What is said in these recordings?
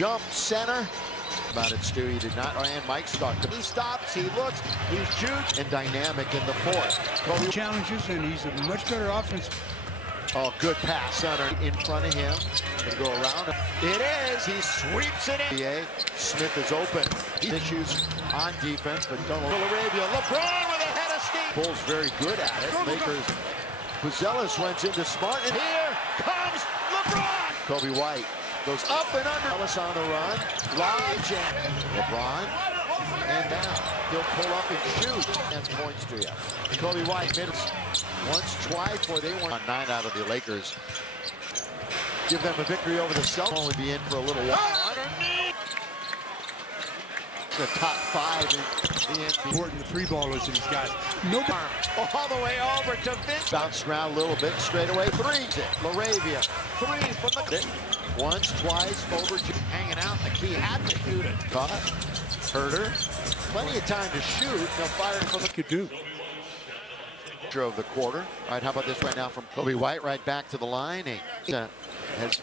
jump center. About it, Stu. He did not. And Mike stopped. He stops. He looks. He shoots. And dynamic in the fourth. Kobe challenges, and he's a much better offense. Oh, good pass, center in front of him. Gonna go around. It is. He sweeps it in. Smith is open. Issues on defense, but don't. Philadelphia. LeBron with a head of steam. Bulls very good at it. Lakers. Buzelis runs into Smart, and here comes LeBron. Kobe White goes up and under. Ellis on the run. Lodge and LeBron. And now he'll pull up and shoot. And points to you. Kobe White missed once, twice, before they won. 9 out of the Lakers. Give them a victory over the Celtics. Only be in for a little while. The top 5 in the NBA. Important the three ballers in these guys. No all the way over to Vince. Bounced around a little bit, straight away. 3. Laravia. 3 from the. Once, twice, over. Hanging out. The key had to shoot it. Caught. Herter. Plenty of time to shoot. They'll fire it from the. could do. Of the quarter. All right, how about this right now from Kobe White, right back to the line. He has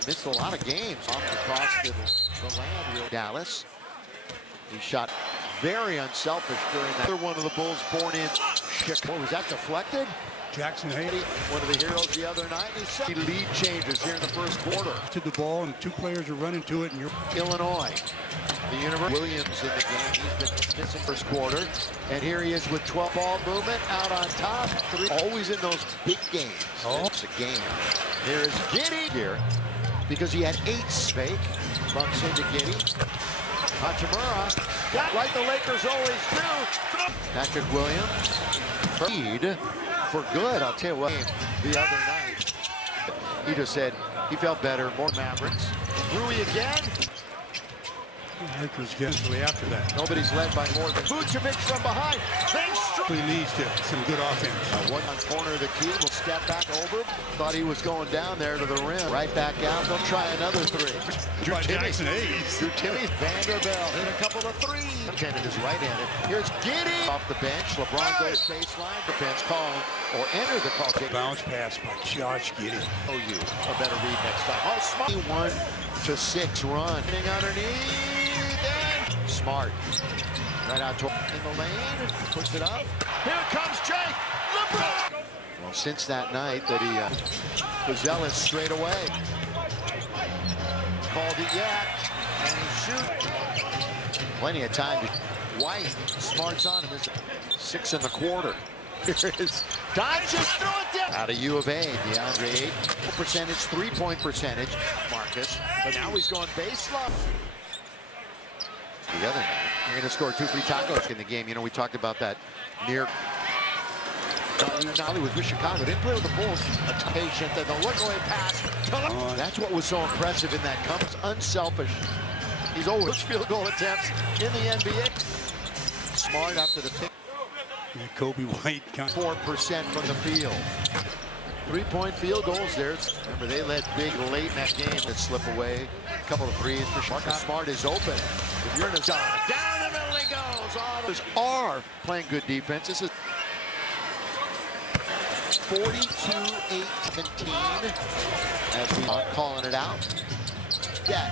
missed a lot of games off across the land. Dallas. He shot very unselfish during that. Another one of the Bulls born in Chicago. Was that deflected? Jackson Haley, one of the heroes the other night. He lead changes here in the first quarter. To the ball, and 2 players are running to it, and you're Illinois. The University. Williams in the game. He's been missing first quarter. And here he is with 12 ball movement out on top. 3. Always in those big games. Oh. It's a game. Here is Giddey here because he had 8 fake. Bumps into Giddey. Hachimura. Got like the Lakers always do. Patrick Williams. Lead for good. I'll tell you what. The other night. He just said he felt better. More Mavericks. Rui again. Lakers get after that. Nobody's led by more than Vucevic from behind. He leads to some good offense. One on corner of the key will step back over. Thought he was going down there to the rim. Right back out. They'll try another 3. Drew Jackson Hayes. Drew Timmy. Vanderbilt hit a couple of 3s. Kennedy is right-handed. Here's Giddey off the bench. LeBron goes baseline. Defense call or enter the call. Bounce pass by Josh Giddey. Oh, you a better read next time. Oh, Smart. 1-6 run. Hitting underneath. Smart. Right out in the lane. Puts it up. Here comes Jake. LeBron. Well, since that night that he Buzelis straight away. Called it yet. And he shoots. Plenty of time. White. Smart's on him. It's 6 in the quarter. Here is Doncic. Throw it down. Out of U of A. DeAndre 8 percentage, 3-point percentage. Marcus. But now he's going baseline. The other night, you're going to score 2 free tacos in the game. You know, we talked about that near. He was with Chicago. Didn't play with the Bulls. A patient, then the look-away pass. That's what was so impressive in that comes unselfish. He's always field goal attempts in the NBA. Smart after the pick. And Kobe White. 4% from the field. 3-point field goals there. Remember, they led big late in that game that slip away. A couple of 3s for Marcus Smart is open. If you're in a zone, down the middle he goes. Others are playing good defense. This is 42-8-17 as we are calling it out. Debt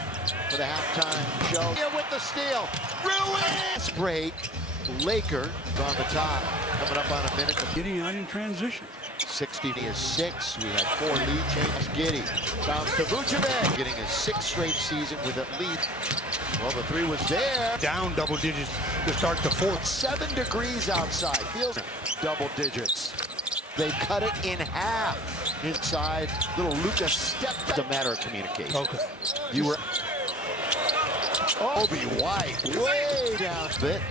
for the halftime show. Here with the steal. Ruiz. Break. Laker on the top. Coming up on a minute. Getting out in transition. 60 is 6. We had 4 lead changes. Giddey bounce to Vucevic. Getting his 6th straight season with at least. Well, the 3 was there. Down double digits to start the 4th. 7 degrees outside. Feels double digits. They cut it in half inside. Little Lucas step. It's a matter of communication. Okay. You were. Kobe White way down bit.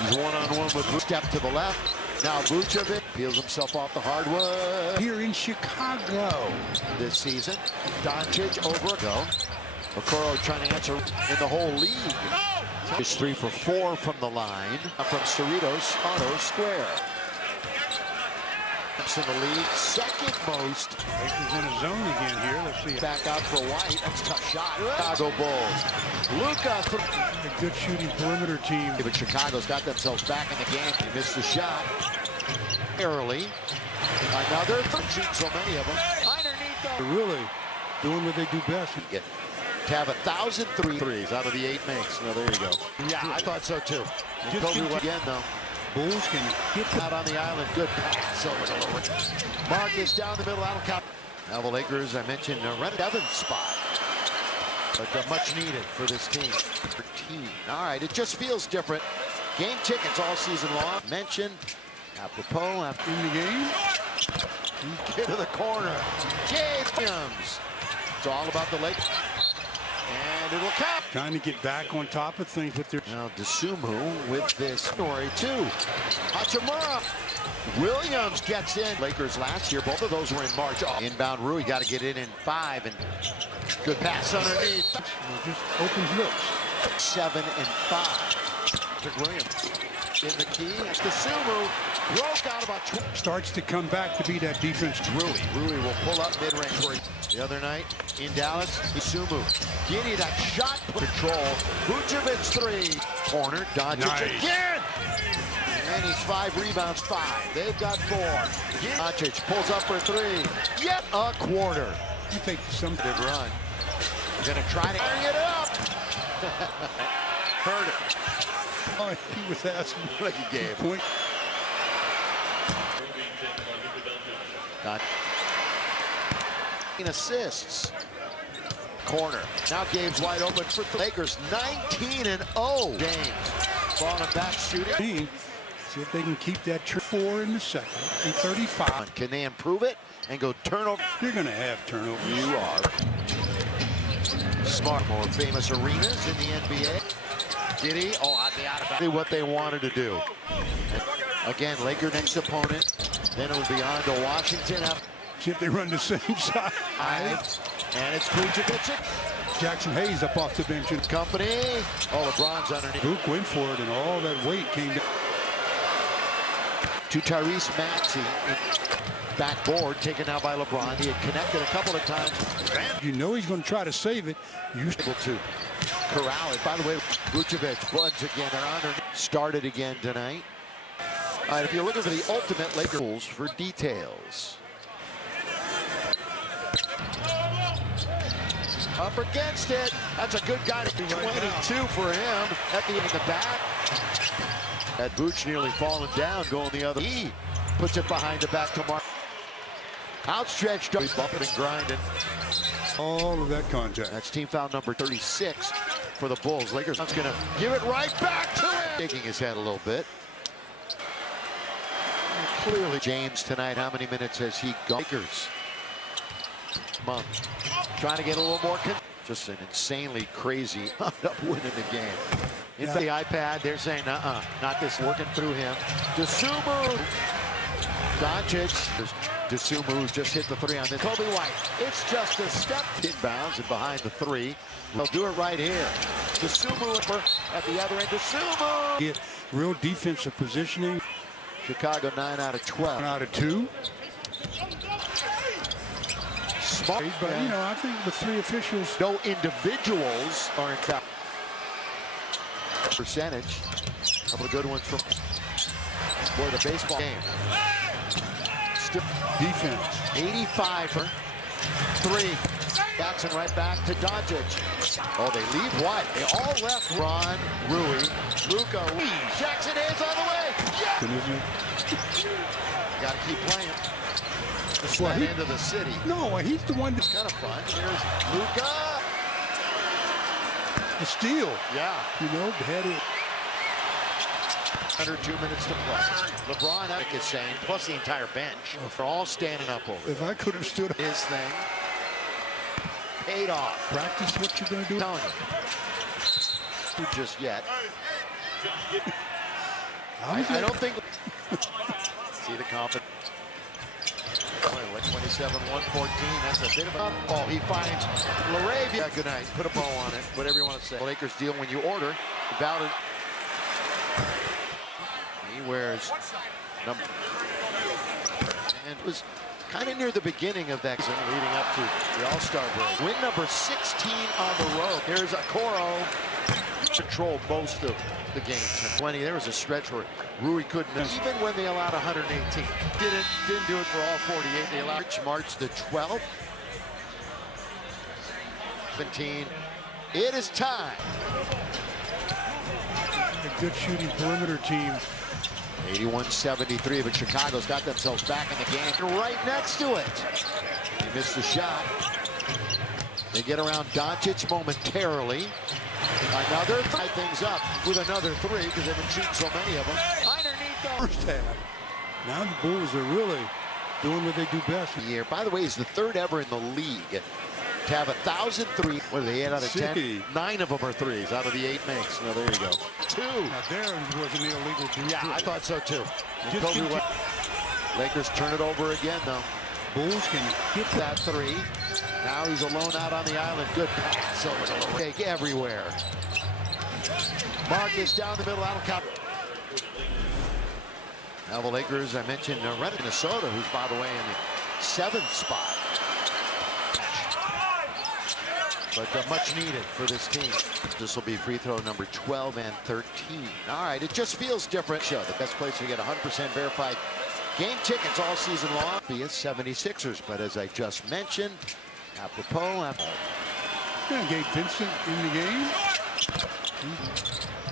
He's one-on-one with Vucevic. Step to the left. Now Vucevic peels himself off the hardwood. Here in Chicago this season. Doncic over a go. Okoro trying to answer in the whole league. He's 3 for 4 from the line. From Cerritos Auto Square. In the league, 2nd most. Lakers in a zone again here. Let's see. Back out for White. That's a tough shot. Chicago Bulls. Luka. A good shooting perimeter team. But Chicago's got themselves back in the game. He missed the shot early. Another. Shoot so many of them. Underneath. They're really doing what they do best. to have 1,000 threes out of the 8 makes. No, there you go. Yeah, I thought so too. And Kobe again, though. Bulls can get Out on the island, good pass over to Lillard. Marcus down the middle, that'll count. Now the Lakers, I mentioned, Red Evans spot. But much needed for this team. 13. All right, it just feels different. Game tickets all season long. Mentioned, apropos, in the game. Get to the corner. Gabe Williams. It's all about the Lakers. And it'll count. Trying to get back on top of things with their. Now Dosunmu with this story too. Hachimura. Williams gets in. Lakers last year, both of those were in March. Oh, inbound Rui got to get in 5, and good pass underneath. Just opens looks. 7 and 5. To Williams in the key. Dosunmu broke out about 20. Starts to come back to be that defense. Rui will pull up mid-range. The other night in Dallas, Dosunmu. Giddy, that shot control. Vucevic 3. Corner, Doncic Nice. again. And he's 5 rebounds, 5. They've got 4. Doncic pulls up for 3. Yet a quarter. You take some. Good run. Gonna try to bring it up. Heard it. Oh, he was asking. Look at Gabe. Point. Got assists. Corner. Now Gabe's wide open for the Lakers. 19-0. James. Falling back shooting. See if they can keep that 4 in the second. And 35. Can they improve it and go turnover? You're going to have turnovers. You are. Smart. More famous arenas in the NBA. Giddy. Oh, out of what they wanted to do. Again, Laker next opponent. Then it will be on to Washington. See if they run the same side. And it's Vucevic. Jackson Hayes up off the bench. And Company. Oh, LeBron's underneath. Luke went for it, and all that weight came down. To Tyrese Maxey. Backboard taken out by LeBron. He had connected a couple of times. You know he's going to try to save it. Able to corral it. By the way, Vucevic once again. They're underneath. Started again tonight. All right, if you're looking for the ultimate Lakers rules for details. Up against it. That's a good guy to 22 for him. At the end of the back. That Vooch nearly falling down, going the other. He puts it behind the back to Mark. Outstretched. He's bumping and grinding. All of that contact. That's team foul number 36 for the Bulls. Lakers going to give it right back to him. Shaking his head a little bit. Clearly, James tonight, how many minutes has he gone? Lakers. Monk trying to get a little more. Just an insanely crazy up winning the game. Into the iPad, they're saying, not this, working through him. Dosunmu. Doncic. Dosunmu just hit the 3 on this. Kobe White. It's just a step. Inbounds and behind the 3. They'll do it right here. Dosunmu at the other end. Dosunmu. Get real defensive positioning. Chicago 9 out of 12. 1 out of 2. Smart. But, you know, I think the 3 officials. No individuals are in foul. Percentage. A couple of good ones from the baseball game. Still Defense. 85 for 3. Jackson right back to Doncic. Oh, they leave wide. They all left. Ron, Rui, Luka. Jackson is on the way. Yes! Got to keep playing. It's that end of the city. No, he's the one that's Kind of fun. Here's Luka. the steal. Yeah. You know, had it. Under 2 minutes to play. LeBron, I think, is saying, plus the entire bench, they're all standing up over If I could have stood up. his thing. Paid off. Practice what you're going to do. Telling you. Just yet. I don't think. See the confidence. 27, 114. That's a bit of a. Oh, he finds LaRavia. Yeah, good night. Put a bow on it. Whatever you want to say. Lakers deal when you order. About it. He wears number. And it was kind of near the beginning of that season leading up to the All-Star break. Win number 16 on the road. Here's Okoro. Controlled most of the game. 20. There was a stretch where Rui couldn't, even when they allowed 118. Didn't do it for all 48. They allowed March the 12th. 17. It is time. A good shooting perimeter team. 81-73, but Chicago's got themselves back in the game. Right next to it. He missed the shot. They get around Doncic momentarily. Another tie things up with another three because they've been shooting so many of them. Underneath the First half. Now the Bulls are really doing what they do best. year. By the way, he's the third ever in the league to have 1,000 threes. What are they, 8 out of 10? 9 of them are threes out of the 8 makes. No, there you go. 2. Now there was an illegal do. Yeah, I thought so too. And Just Kobe Lakers turn it over again though. Bulls can Hit that 3. Now he's alone out on the island. Good pass over the take everywhere. Marcus down the middle, out of count. Now the Lakers, I mentioned, right in Minnesota, who's by the way in the 7th spot. But much needed for this team. This will be free throw number 12 and 13. All right, it just feels different. Show the best place to get 100% verified game tickets all season long. Be a 76ers, but as I just mentioned, apropos. Gabe Vincent in the game.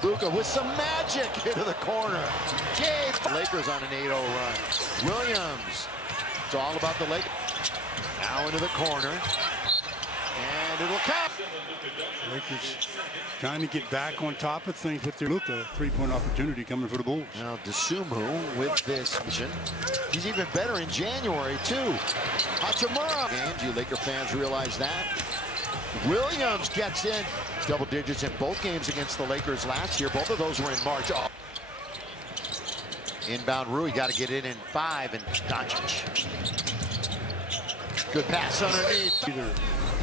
Luka with some magic into the corner. Gabe. Lakers on an 8-0 run. Williams. It's all about the Lakers. Now into the corner. And it'll count. Lakers trying to get back on top of things with their Luka three-point opportunity coming for the Bulls. Now Dosunmu with this vision. He's even better in January too. Hachimura. And you Laker fans realize that. Williams gets in double digits in both games against the Lakers last year. Both of those were in March. Oh. Inbound Rui got to get in 5 and Doncic. Good pass underneath. Either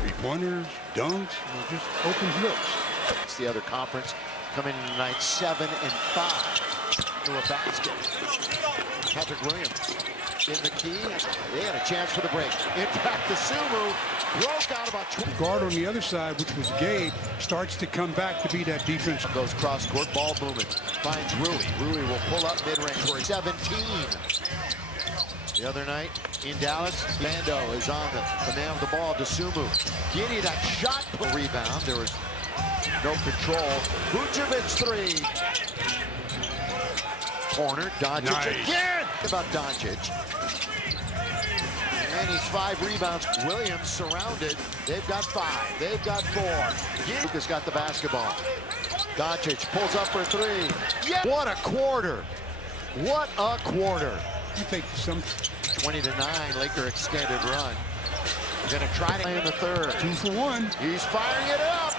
three-pointers, dunks, or just open looks. It's the other conference coming in tonight 7 and 5 to a basket. Patrick Williams in the key. They had a chance for the break. In fact, Dosunmu broke out about 20. Guard on the other side, which was Gabe, starts to come back to be that defense. Goes cross-court ball movement. Finds Rui. Rui will pull up mid-range for 17. The other night in Dallas, Lando is on the man of the ball. Dosunmu. Giddey, that shot rebound. There was no control. Vucevic 3. Corner. Doncic Nice. again. About Doncic. And he's 5 rebounds. Williams surrounded. They've got 5. They've got 4. Luka's got the basketball. Doncic pulls up for 3. Yeah. What a quarter. What a quarter. You take some 20-9 Laker extended run. Gonna try to play in the third. 2 for 1. He's firing it up.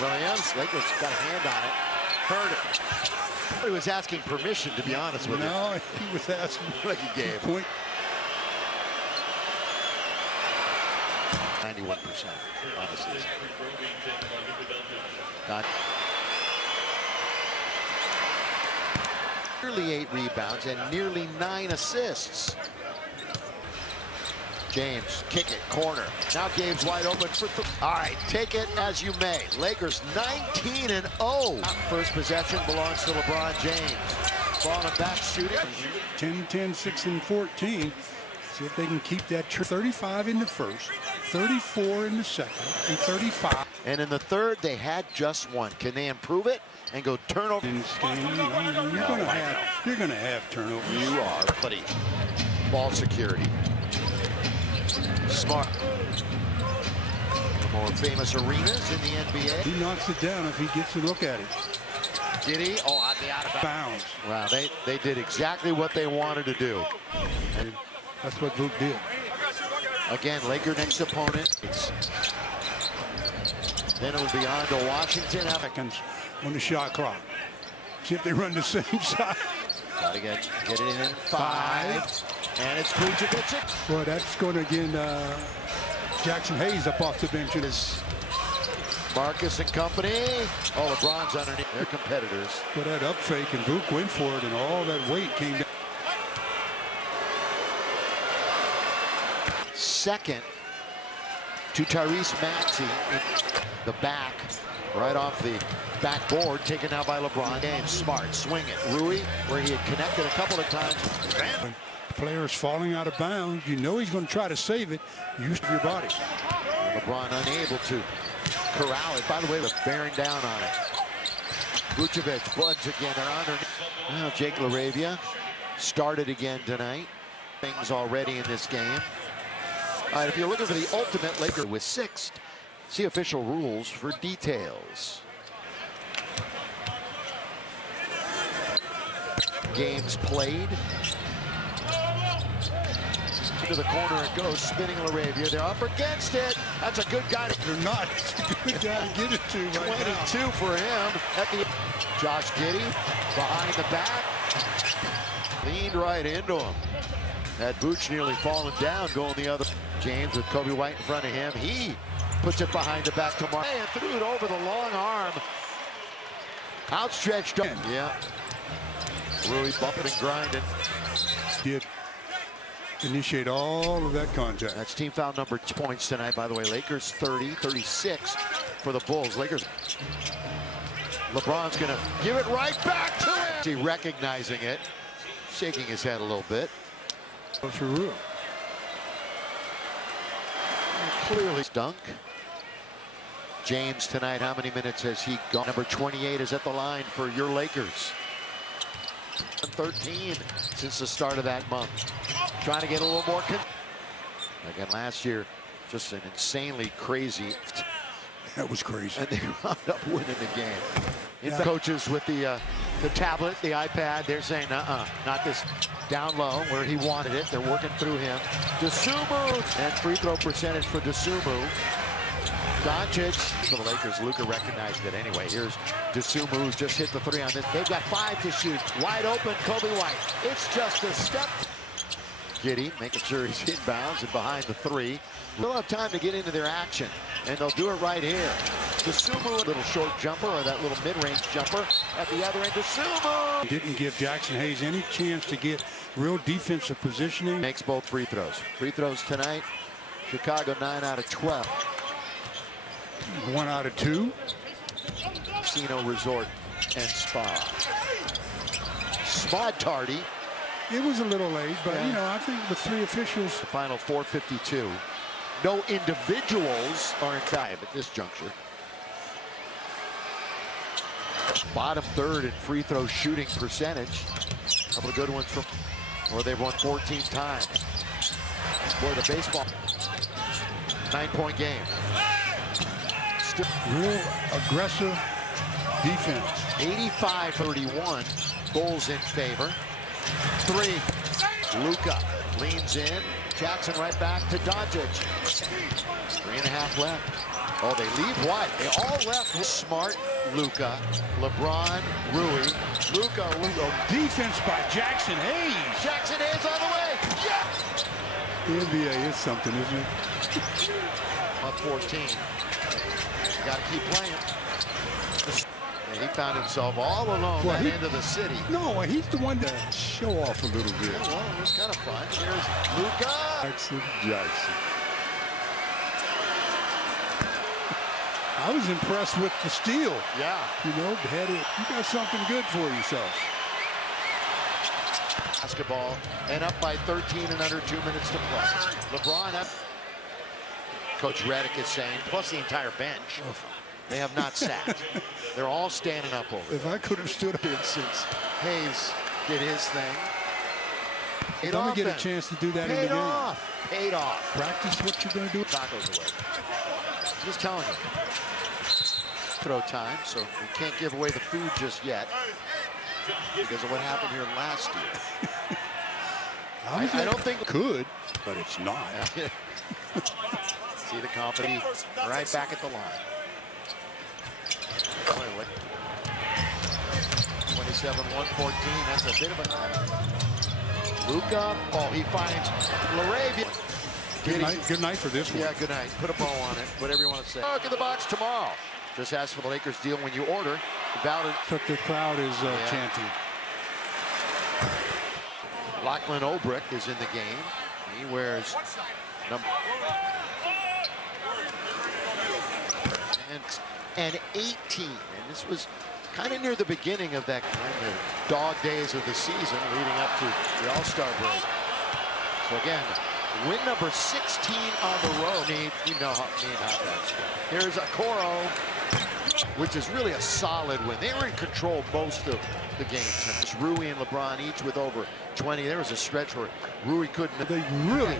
Williams, Lakers got a hand on it. Heard it. He was asking permission, to be honest with you. No, he was asking. Like he gave. Point. 91% on the season. Got nearly 8 rebounds and nearly 9 assists. James, kick it, corner. Now Gabe's wide open for all right, take it as you may. Lakers 19-0. First possession belongs to LeBron James. Falling back, shooting. 10-10, 6 and 14. See if they can keep that 35 in the first, 34 in the second, and 35. And in the third, they had just 1. Can they improve it and go turnover? In this game, you're gonna have turnovers. You are, buddy. Ball security. Smart. The more famous arenas in the NBA. He knocks it down if he gets a look at it. Giddy, out of Bounds. Wow, they did exactly what they wanted to do. And that's what Luke did. Again, Laker next opponent. Then it will be on to Washington. Seconds on the shot clock. See if they run the same side. Gotta get it in 5. And it's Vucevic. Well, that's going to get Jackson Hayes up off the bench. Is Marcus and company. Oh, LeBron's underneath. They're competitors. Well, that up fake, and Luke went for it, and all that weight came down. Second to Tyrese Maxey in the back, right off the backboard, taken now by LeBron James. Smart, swing it. Rui, where he had connected a couple of times. Bam. Players falling out of bounds. You know he's going to try to save it. Use of your body. LeBron unable to. corral it. By the way, they're bearing down on it. Vucevic, Buds again. They're underneath. Well, Jake LaRavia started again tonight. Things already in this game. All right, if you're looking for the ultimate Laker with sixth, see official rules for details. Games played. Into the corner it goes, spinning LaRavia. They're up against it. That's a good guy. They're not. It's a good guy to get it to right 22 now. for him. At the Josh Giddey behind the back. Leaned right into him. Had Vooch nearly fallen down, going the other. James with Kobe White in front of him. He puts it behind the back to Mark. And threw it over the long arm. Outstretched. Yeah. Rui bumping and grinding. Did initiate all of that contact. That's team foul number 2 points tonight, by the way. Lakers 30, 36 for the Bulls. Lakers. LeBron's going to give it right back to him. He recognizing it, shaking his head a little bit. For real. Clearly dunk. James tonight, how many minutes has he gone? Number 28 is at the line for your Lakers. 13 since the start of that month. Trying to get a little more. Again, last year, just an insanely crazy. That was crazy. And they wound up winning the game. Yeah. Coaches with the tablet, the iPad, they're saying, not this down low where he wanted it. They're working through him. Dosunmu, and free throw percentage for Dosunmu. Doncic, for the Lakers, Luka recognized it anyway. Here's Dosunmu, who's just hit the three on this. They've got 5 to shoot. Wide open, Kobe White. It's just a step. Giddey making sure he's inbounds and behind the three. They'll have time to get into their action, and they'll do it right here. Dosunmu, a little short jumper, or that little mid-range jumper at the other end. Dosunmu didn't give Jackson Hayes any chance to get real defensive positioning. Makes both free throws. Free throws tonight. Chicago 9 out of 12. 1 out of 2. Casino Resort and Spa. Spot tardy. It was a little late, but Yeah. you know, I think the 3 officials. The final 4:52. No individuals are in 5 at this juncture. Bottom third in free throw shooting percentage. A couple of good ones from, or they've won 14 times. Boy, the baseball. 9-point game. Still Real aggressive defense. 85-31. Bulls in favor. 3. Luka leans in. Jackson right back to Doncic. 3.5 left. Oh, they leave wide. They all left with Smart, Luka, LeBron, Rui, Luka. Defense by Jackson Hayes. Jackson Hayes on the way. Yeah! The NBA is something, isn't it? Up 14. You got to keep playing. And he found himself all alone at the end of the city. No, he's the one to show off a little bit. Yeah, well, it was kind of fun. Here's Luka. Jackson. I was impressed with the steal. Yeah. You know, you got something good for yourself. Basketball and up by 13 and under 2 minutes to play. LeBron up. Coach Redick is saying, plus the entire bench, they have not sat. They're all standing up over. If I could have stood up Since Hayes did his thing. Let me get a chance to do that in the game. Paid off. Practice what you're going to do. Tacos away. Just telling you. Throw time, so we can't give away the food just yet because of what happened here last year. I don't think it could, but it's not. See the company right back at the line. 27-114. That's a bit of a Luka. Oh, he finds LaRavia. Good night for this one. Yeah, good night. Put a bow on it. Whatever you want to say. Look at the box tomorrow. Just ask for the Lakers deal when you order. Valid. But the crowd is chanting. Lachlan Obrick is in the game. He wears number and 18. And this was kind of near the beginning of that the dog days of the season leading up to the All-Star break. So again, Win number 16 on the road. You know how that's going. Here's Okoro, which is really a solid win. They were in control most of the game. Rui and LeBron each with over 20. There was a stretch where Rui couldn't. They really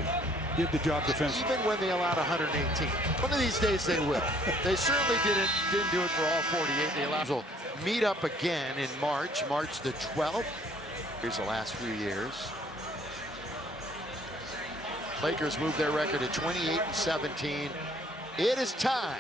did the job defensively. Even when they allowed 118. One of these days they will. They certainly didn't do it for all 48. They allowed. Will meet up again in March the 12th. Here's the last few years. Lakers move their record to 28-17. It is time.